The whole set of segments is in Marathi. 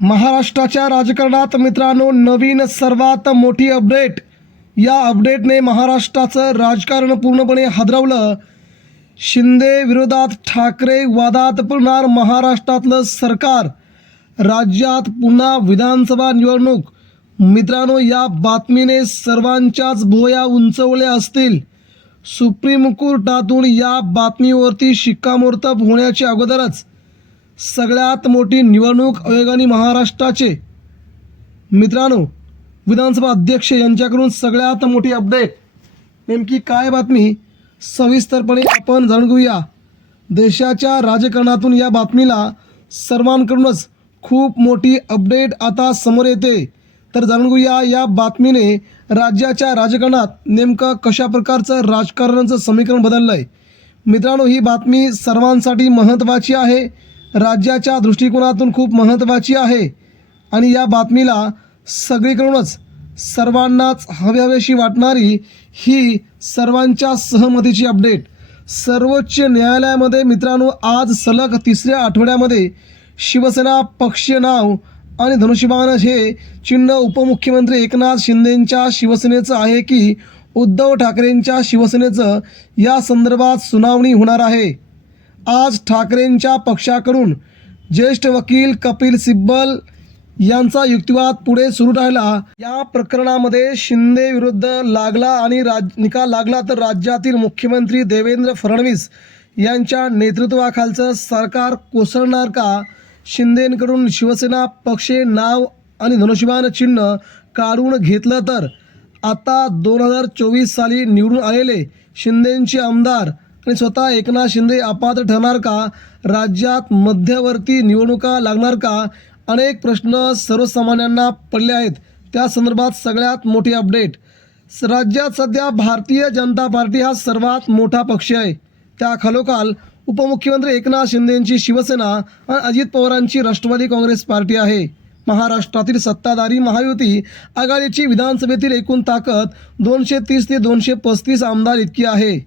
महाराष्ट्राच्या राजकारणात मित्रांनो नवीन सर्वात मोठी अपडेट. या अपडेटने महाराष्ट्राचं राजकारण पूर्णपणे हादरवलं. शिंदे विरोधात ठाकरे वादात पडणार महाराष्ट्रातलं सरकार. राज्यात पुन्हा विधानसभा निवडणूक. मित्रांनो, या बातमीने सर्वांच्याच भुवया उंचवल्या असतील. सुप्रीम कोर्टातून या बातमीवरती शिक्कामोर्तब होण्याच्या अगोदरच सगळ्यात मोठी निवडणूक आयोगाने महाराष्ट्राचे मित्रांनो विधानसभा अध्यक्ष यांच्याकडून सगळ्यात मोठी अपडेट. नेमकी काय बातमी सविस्तरपणे आपण जाणून घेऊया. देशाच्या राजकारणातून या बातमीला सर्वांकडूनच खूप मोठी अपडेट आता समोर येते. तर जाणून घेऊया या बातमीने राज्याच्या राजकारणात नेमकं कशा प्रकारचं राजकारणाचं समीकरण बदललं आहे. मित्रांनो, ही बातमी सर्वांसाठी महत्त्वाची आहे, राज्याच्या दृष्टिकोनातून खूप महत्त्वाची आहे आणि या बातमीला सगळीकडूनच सर्वांनाच हवीहवीशी वाटणारी ही सर्वांच्या सहमतीची अपडेट. सर्वोच्च न्यायालयामध्ये मित्रांनो आज सलग तिसऱ्या आठवड्यामध्ये शिवसेना पक्षीय नाव आणि धनुष्यबाण हे चिन्ह उपमुख्यमंत्री एकनाथ शिंदेंच्या शिवसेनेचं आहे की उद्धव ठाकरेंच्या शिवसेनेचं या संदर्भात सुनावणी होणार आहे. आज ठाकरेंच्या पक्षाकडून ज्येष्ठ वकील कपिल सिब्बल यांचा युक्तिवाद पुढे सुरू राहिला. या प्रकरणामध्ये शिंदे विरुद्ध लागला आणि निकाल लागला तर राज्यातील मुख्यमंत्री देवेंद्र फडणवीस यांच्या नेतृत्वाखालचं सरकार कोसळणार का? शिंदेंकडून शिवसेना पक्षे नाव आणि धनुष्यबाण चिन्ह काढून घेतलं तर आता 2024 साली निवडून आलेले शिंदेंचे आमदार आणि स्वतः एकनाथ शिंदे अपात्र ठरणार का? राज्यात मध्यवर्ती निवडणुका लागणार का? अनेक प्रश्न सर्वसामान्यांना पडले आहेत. त्या संदर्भात सगळ्यात मोठी अपडेट. राज्यात सध्या भारतीय जनता पार्टी हा सर्वात मोठा पक्ष आहे. त्याखालोखाल उपमुख्यमंत्री एकनाथ शिंदेंची शिवसेना आणि अजित पवारांची राष्ट्रवादी काँग्रेस पार्टी आहे. महाराष्ट्रातील सत्ताधारी महायुती आघाडीची विधानसभेतील एकूण ताकद 230 ते 235 आमदार इतकी आहे.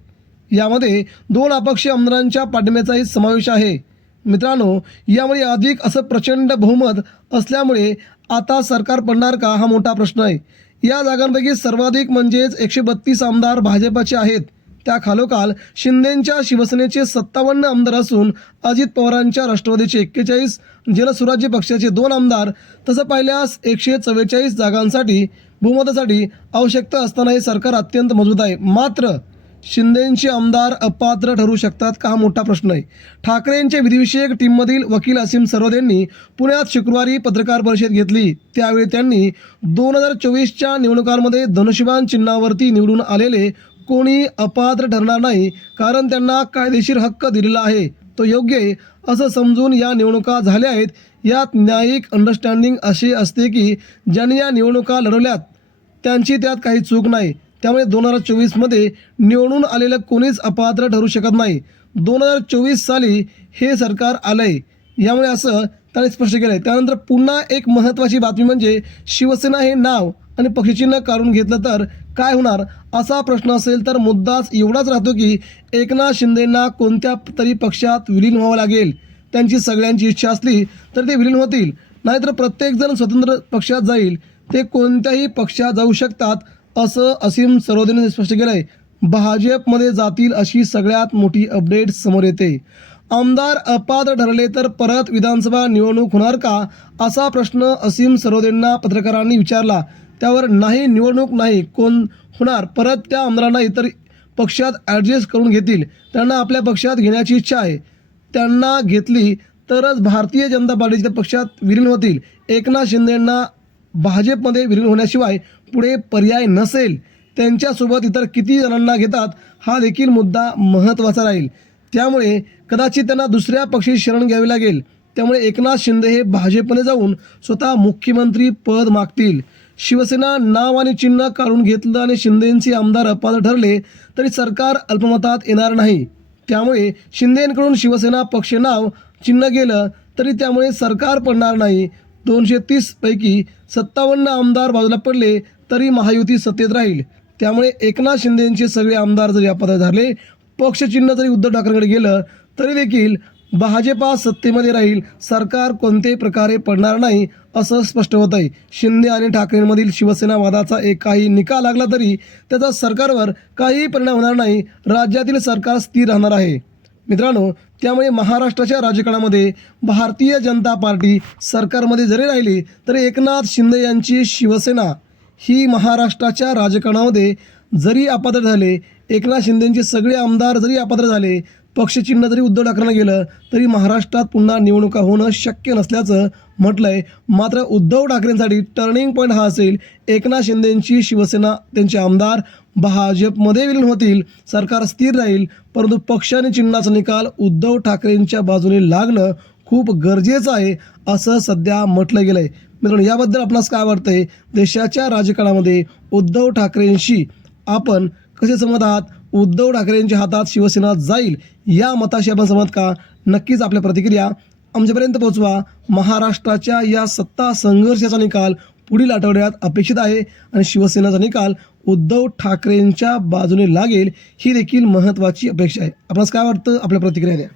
यामध्ये 2 अपक्ष आमदारांच्या पाठिंब्याचाही समावेश आहे. मित्रांनो, यामुळे अधिक असं प्रचंड बहुमत असल्यामुळे आता सरकार पडणार का हा मोठा प्रश्न आहे. या जागांपैकी सर्वाधिक म्हणजेच 132 आमदार भाजपचे आहेत. त्याखालोखाल शिंदेंच्या शिवसेनेचे 57 आमदार असून अजित पवारांच्या राष्ट्रवादीचे 41, जनसुराज्य पक्षाचे 2 आमदार. तसं पाहिल्यास 144 जागांसाठी बहुमतासाठी आवश्यकता असताना हे सरकार अत्यंत मजबूत आहे. मात्र शिंदेंचे आमदार अपात्र ठरू शकतात का हा मोठा प्रश्न आहे. ठाकरेंच्या विधिविषयक टीममधील वकील असीम सरोद यांनी पुण्यात शुक्रवारी पत्रकार परिषद घेतली. त्यावेळी त्यांनी 2024च्या निवडणुकांमध्ये धनुष्यबाण चिन्हावरती निवडून आलेले कोणी अपात्र ठरणार नाही, कारण त्यांना कायदेशीर हक्क दिलेला आहे, तो योग्य आहे असं समजून या निवडणुका झाल्या आहेत. यात न्यायिक अंडरस्टँडिंग अशी असते की ज्यांनी या निवडणुका लढवल्यात त्यांची त्यात काही चूक नाही. त्यामुळे 2024मध्ये निवडून आलेलं कोणीच अपात्र ठरू शकत नाही. 2024 साली हे सरकार आलं आहे, यामुळे असं त्यांनी स्पष्ट केलं आहे. त्यानंतर पुन्हा एक महत्त्वाची बातमी म्हणजे शिवसेना हे नाव आणि पक्षचिन्ह काढून घेतलं तर काय होणार असा प्रश्न असेल तर मुद्दाच एवढाच राहतो की एकनाथ शिंदेंना कोणत्या तरी पक्षात विलीन व्हावं लागेल. त्यांची सगळ्यांची इच्छा असली तर ते विलीन होतील, नाहीतर प्रत्येकजण स्वतंत्र पक्षात जाईल. ते कोणत्याही पक्षात जाऊ शकतात असं असीम सरोदेने स्पष्ट केलं आहे. भाजपमध्ये जातील अशी सगळ्यात मोठी अपडेट समोर येते. आमदार अपात्र ठरले तर परत विधानसभा निवडणूक होणार का असा प्रश्न असीम सरोदेंना पत्रकारांनी विचारला. त्यावर नाही, निवडणूक नाही, कोण होणार, परत त्या आमदारांना इतर पक्षात ॲडजस्ट करून घेतील, त्यांना आपल्या पक्षात घेण्याची इच्छा आहे, त्यांना घेतली तरच भारतीय जनता पार्टीच्या पक्षात विलीन होतील. एकनाथ शिंदेंना भाजपमध्ये विलीन होण्याशिवाय पुढे पर्याय नसेल. त्यांच्यासोबत इतर किती जणांना घेतात हा देखील मुद्दा महत्त्वाचा राहील. त्यामुळे कदाचित त्यांना दुसऱ्या पक्षी शरण घ्यावी लागेल. त्यामुळे एकनाथ शिंदे हे भाजपमध्ये जाऊन स्वतः मुख्यमंत्री पद मागतील. शिवसेना नाव आणि चिन्ह काढून घेतलं आणि शिंदेंचे आमदार अपात्र ठरले तरी सरकार अल्पमतात येणार नाही. त्यामुळे शिंदेंकडून शिवसेना पक्ष नाव चिन्ह गेलं तरी त्यामुळे सरकार पडणार नाही. 230 पैकी 57 आमदार बाजूला पडले तरी महायुती सत्तेत राहील. त्यामुळे एकनाथ शिंदेंचे सगळे आमदार जरी अपात्र झाले, पक्षचिन्ह जरी उद्धव ठाकरेंकडे गेलं तरी देखील भाजपा सत्तेमध्ये राहील, सरकार कोणत्याही प्रकारे पडणार नाही असं स्पष्ट होत आहे. शिंदे आणि ठाकरेंमधील शिवसेना वादाचा एकही निकाल लागला तरी त्याचा सरकारवर काही परिणाम होणार नाही. राज्यातील सरकार स्थिर राहणार आहे. मित्रांनो, त्यामुळे महाराष्ट्राच्या राजकारणामध्ये भारतीय जनता पार्टी सरकारमध्ये जरी राहिली तरी एकनाथ शिंदे यांची शिवसेना ही महाराष्ट्राच्या राजकारणामध्ये जरी अपात्र झाले, एकनाथ शिंदेंचे सगळे आमदार जरी अपात्र झाले, पक्षचिन्ह जरी उद्धव ठाकरेंना गेलं तरी महाराष्ट्रात पुन्हा निवडणुका होणं शक्य नसल्याचं म्हटलंय. मात्र उद्धव ठाकरेंसाठी टर्निंग पॉईंट हा असेल, एकनाथ शिंदेंची शिवसेना त्यांचे आमदार भाजपमध्ये विलीन होतील, सरकार स्थिर राहील, परंतु पक्ष आणि चिन्हाचा निकाल उद्धव ठाकरेंच्या बाजूने लागणं खूप गरजेचं आहे असं सध्या म्हटलं गेलं आहे. मित्रांनो, याबद्दल आपणास काय वाटतंय? देशाच्या राजकारणामध्ये उद्धव ठाकरेंशी आपण कसे सहमत आहात? उद्धव ठाकरेंच्या हातात शिवसेना जाईल या मताशी आपण सहमत का? नक्कीच आपल्या प्रतिक्रिया आमच्यापर्यंत पोहोचवा. महाराष्ट्राच्या या सत्ता संघर्षाचा निकाल पुढील आठवड्यात अपेक्षित आहे आणि शिवसेनेचा निकाल उद्धव ठाकरेंच्या बाजूने लागेल ही देखील महत्त्वाची अपेक्षा आहे. आपणास काय वाटतं? आपल्या प्रतिक्रिया द्या.